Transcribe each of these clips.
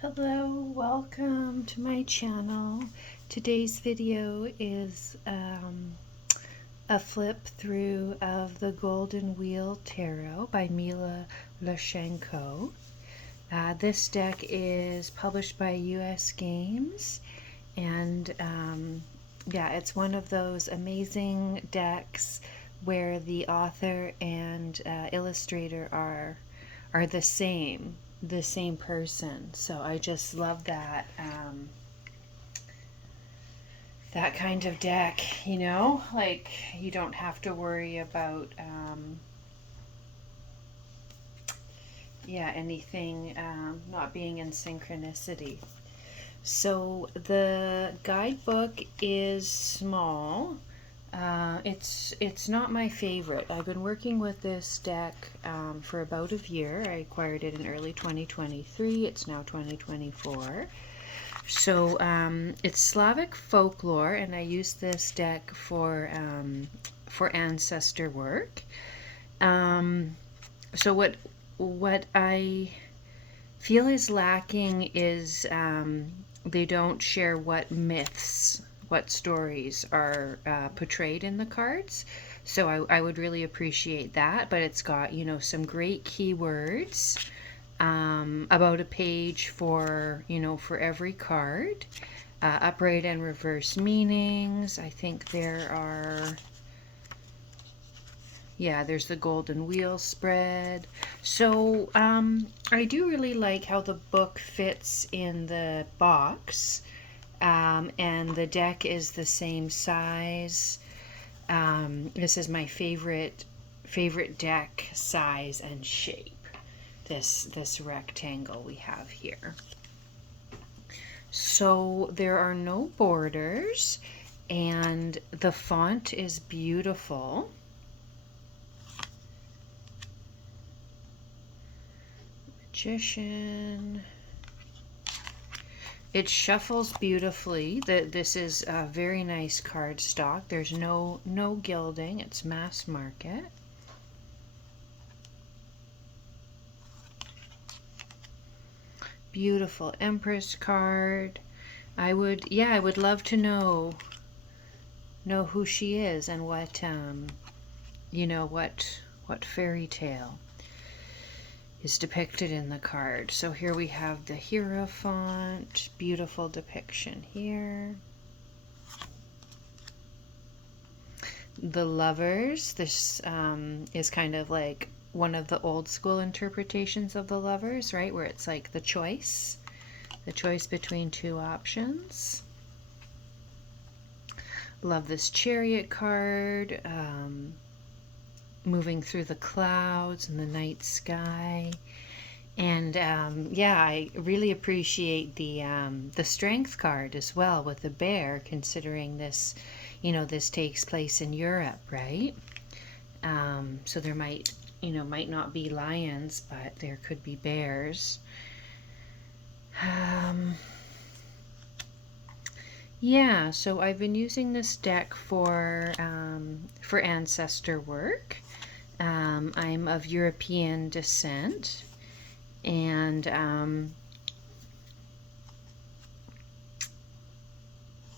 Hello, welcome to my channel. Today's video is a flip through of the Golden Wheel Tarot by Mila Losenko. This deck is published by US Games, and yeah, it's one of those amazing decks where the author and illustrator are the same person. So I just love that that kind of deck, like you don't have to worry about anything not being in synchronicity. So the guidebook is small. It's not my favorite. I've been working with this deck for about a year. I acquired it in early 2023. It's now 2024. So it's Slavic folklore, and I use this deck for ancestor work. So what I feel is lacking is they don't share what myths, what stories are portrayed in the cards. So I would really appreciate that. But it's got, some great keywords, about a page for, for every card. Upright and reverse meanings. I think there are, yeah, there's the golden wheel spread. So I do really like how the book fits in the box, and the deck is the same size. This is my favorite deck size and shape. This rectangle we have here. So there are no borders, and the font is beautiful. Magician. It shuffles beautifully. This is a very nice cardstock. There's no gilding. It's mass market. Beautiful Empress card. I would love to know who she is and what what fairy tale is depicted in the card. So here we have the Hierophant, beautiful depiction here. The Lovers, this is kind of like one of the old school interpretations of the Lovers, right? Where it's like the choice between two options. Love this Chariot card, moving through the clouds and the night sky. And yeah, I really appreciate the Strength card as well with the bear, considering this, this takes place in Europe, right? So there might not be lions, but there could be bears. Yeah, so I've been using this deck for ancestor work. I'm of European descent, and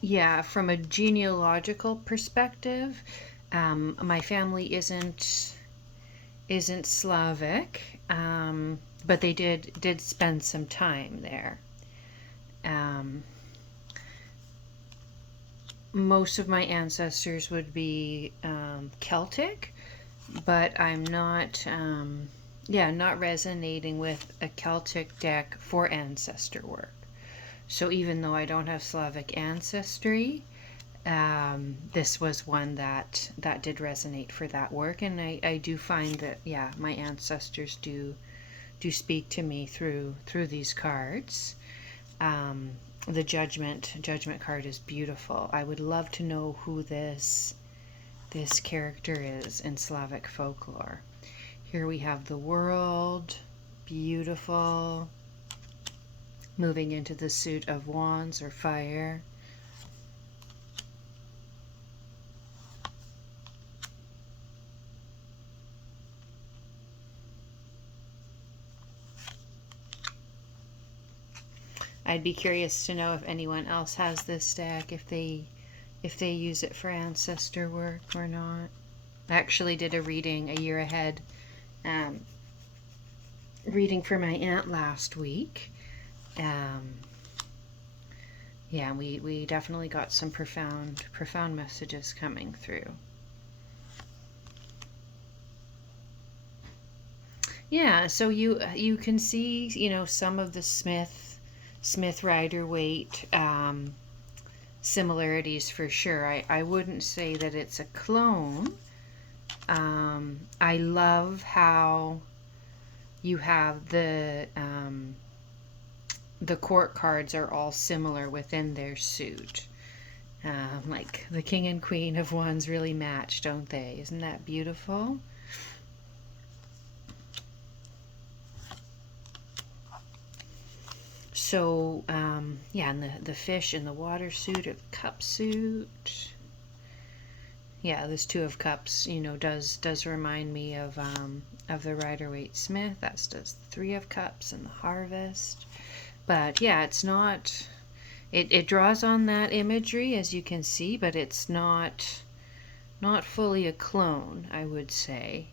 yeah, from a genealogical perspective, my family isn't Slavic, but they did spend some time there. Most of my ancestors would be Celtic, but I'm not, not resonating with a Celtic deck for ancestor work. So even though I don't have Slavic ancestry, this was one that did resonate for that work, and I do find that, yeah, my ancestors do speak to me through these cards. The judgment card is beautiful. I would love to know who this character is in Slavic folklore. Here we have the World, beautiful, moving into the suit of wands or fire. I'd be curious to know if anyone else has this deck, if they use it for ancestor work or not. I actually did a reading a year ahead, reading for my aunt last week. Yeah, we definitely got some profound messages coming through. Yeah, so you can see, some of the Smith Rider-Waite similarities for sure. I wouldn't say that it's a clone. I love how you have the court cards are all similar within their suit. Like the King and Queen of Wands really match, don't they? Isn't that beautiful? So, yeah, and the fish in the water suit or the cup suit. Yeah, this Two of Cups, does remind me of the Rider-Waite-Smith. That's does the Three of Cups and the Harvest. But yeah, it's not. It draws on that imagery, as you can see, but it's not fully a clone, I would say.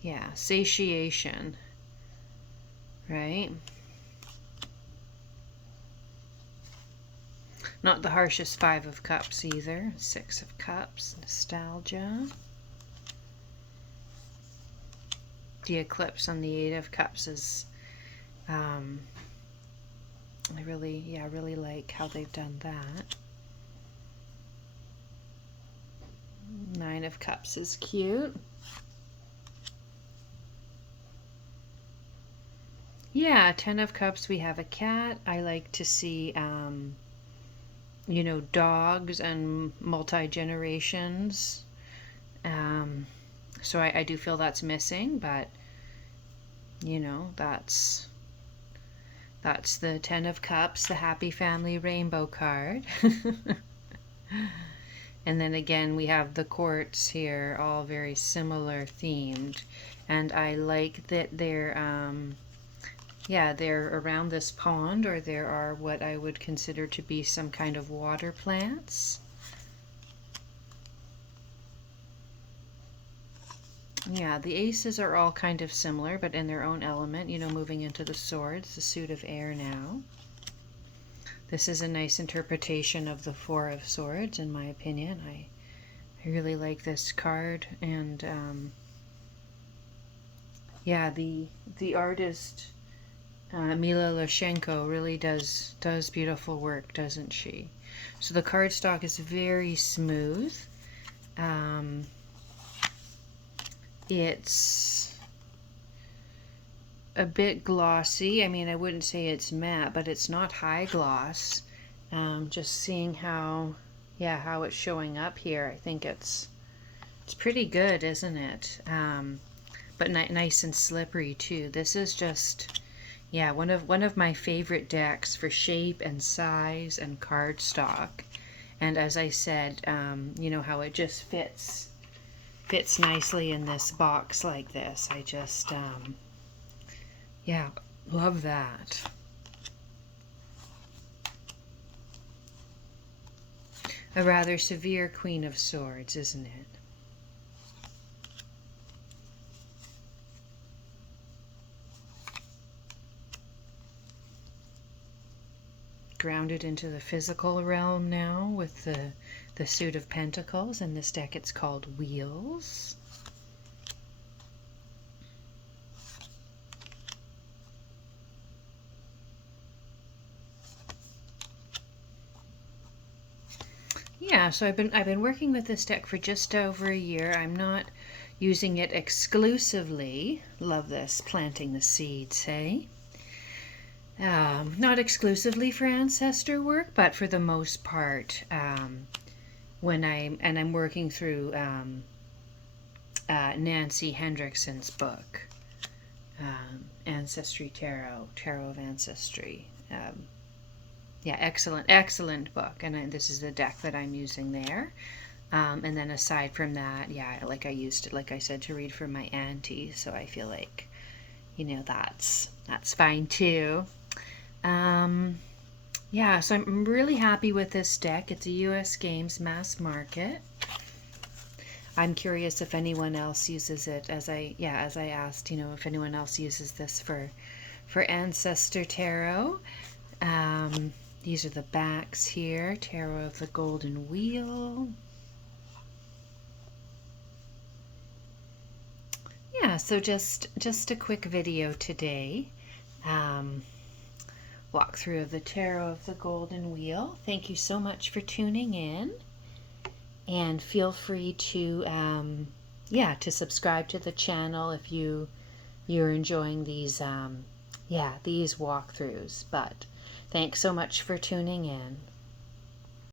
Yeah, satiation, right? Not the harshest Five of Cups either. Six of Cups, nostalgia. The eclipse on the Eight of Cups is, I really like how they've done that. Nine of Cups is cute. Yeah, Ten of Cups, we have a cat. I like to see, dogs and multi-generations. So I do feel that's missing, but, that's the Ten of Cups, the Happy Family Rainbow card. And then again, we have the courts here, all very similar themed. And I like that they're around this pond, or there are what I would consider to be some kind of water plants. Yeah, the aces are all kind of similar, but in their own element, moving into the swords, the suit of air now. This is a nice interpretation of the Four of Swords, in my opinion. I really like this card, and yeah, the artist Mila Losenko really does beautiful work, doesn't she? So the cardstock is very smooth. It's a bit glossy. I mean, I wouldn't say it's matte, but it's not high gloss. Just seeing how it's showing up here, I think it's pretty good, isn't it? But nice and slippery too. This is just, yeah, one of my favorite decks for shape and size and cardstock. And as I said, how it just fits nicely in this box like this. I just, yeah, love that. A rather severe Queen of Swords, isn't it? Grounded into the physical realm now with the Suit of Pentacles. In this deck it's called Wheels. Yeah, so I've been working with this deck for just over a year. I'm not using it exclusively. Love this, planting the seeds, hey? Not exclusively for ancestor work, but for the most part, when I'm working through Nancy Hendrickson's book, Ancestry Tarot of Ancestry. Yeah, excellent book, and this is the deck that I'm using there. And then aside from that, yeah, like I used it, like I said, to read for my auntie, so I feel like, that's fine too. Yeah, so I'm really happy with this deck. It's a US Games mass market. I'm curious if anyone else uses it, as I asked, if anyone else uses this for Ancestor Tarot. These are the backs here. Tarot of the Golden Wheel. Yeah, so just a quick video today. Walkthrough of the Tarot of the Golden Wheel. Thank you so much for tuning in. And feel free to to subscribe to the channel if you're enjoying these these walkthroughs. But thanks so much for tuning in.